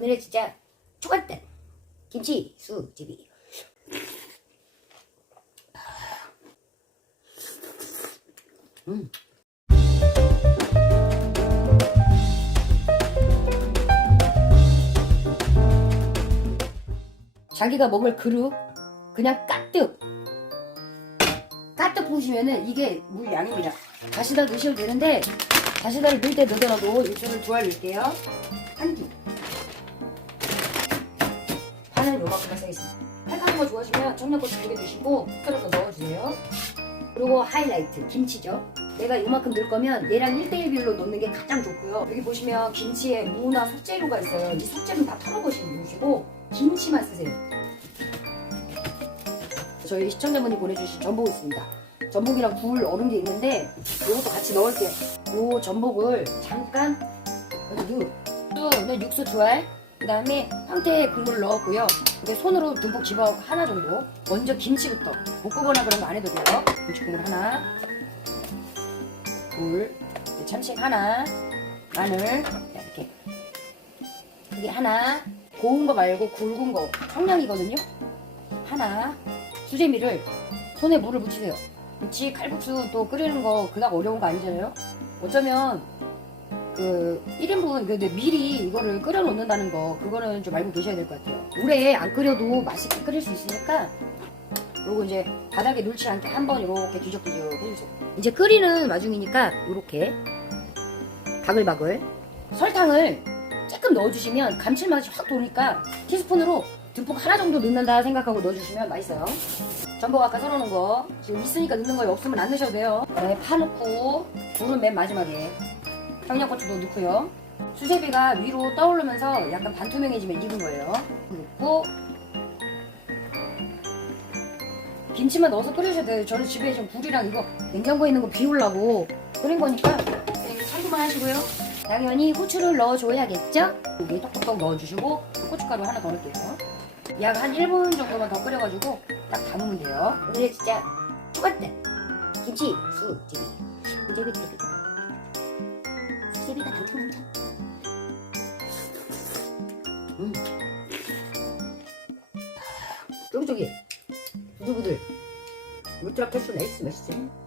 오늘은 진짜 초간단 김치 수제비. 음. 자기가 먹을 그릇 그냥 까뜩 까뜩 부으시면은 이게 물 양입니다. 다시다 넣으셔도 되는데 다시다를 넣을 때 넣더라도 일주를 두알 넣을게요. 한 개. 파는 요만큼만 쓰겠습니다. 칼칼한 거 좋아하시면 청양고추 두개 드시고 썰어서 넣어주세요. 그리고 하이라이트 김치죠. 내가 요만큼 넣을 거면 얘랑 1대1 비율로 넣는 게 가장 좋고요. 여기 보시면 김치에 무나 속재료가 있어요. 이 속재료는 다 털어보시고 김치만 쓰세요. 저희 시청자분이 보내주신 전복 있습니다. 전복이랑 굴 얼은 게 있는데 이것도 같이 넣을게요. 요 전복을 잠깐 넣어. 또 육수 두 알. 그 다음에 황태 국물 넣었고요. 이제 손으로 듬뿍 집어 하나 정도. 먼저 김치부터 볶거나 그런 거 안 해도 돼요. 김치 국물 하나. 굴. 이제 참치 하나. 마늘. 자, 이렇게. 그게 하나. 고운 거 말고 굵은 거. 청량이거든요. 하나. 수제미를 손에 물을 묻히세요. 김치 칼국수 또 끓이는 거 그닥 어려운 거 아니잖아요. 어쩌면 그 1인분 근데 미리 이거를 끓여 놓는다는 거 그거는 좀 알고 계셔야 될 것 같아요. 물에 안 끓여도 맛있게 끓일 수 있으니까 요거 이제 바닥에 놓지 않게 한번 이렇게 뒤적뒤적 해주세요. 이제 끓이는 와중이니까 이렇게 바글바글 설탕을 조금 넣어주시면 감칠맛이 확 도니까 티스푼으로 듬뿍 하나 정도 넣는다 생각하고 넣어주시면 맛있어요. 전복 아까 썰어놓은 거 지금 있으니까 넣는 거예요. 없으면 안 넣으셔도 돼요. 그다음에 파 넣고 물은 맨 마지막에 청양고추도 넣고요. 수제비가 위로 떠오르면서 약간 반투명해지면 익은 거예요. 넣고 김치만 넣어서 끓이셔도 돼요. 저는 집에 지금 굴이랑 이거 냉장고에 있는 거 비우려고 끓인 거니까 네, 참고만 하시고요. 당연히 후추를 넣어줘야겠죠? 여기 똑똑똑 넣어주시고 고춧가루 하나 더 넣을게요. 약 한 1분 정도만 더 끓여가지고 딱 담으면 돼요. 오늘 진짜 초간단 김치 수제비 수제비 수 제비 수제비가 달콤합니다. 음. 쫄깃쫄깃 부들부들 울트라 패션 에이스 맛있지?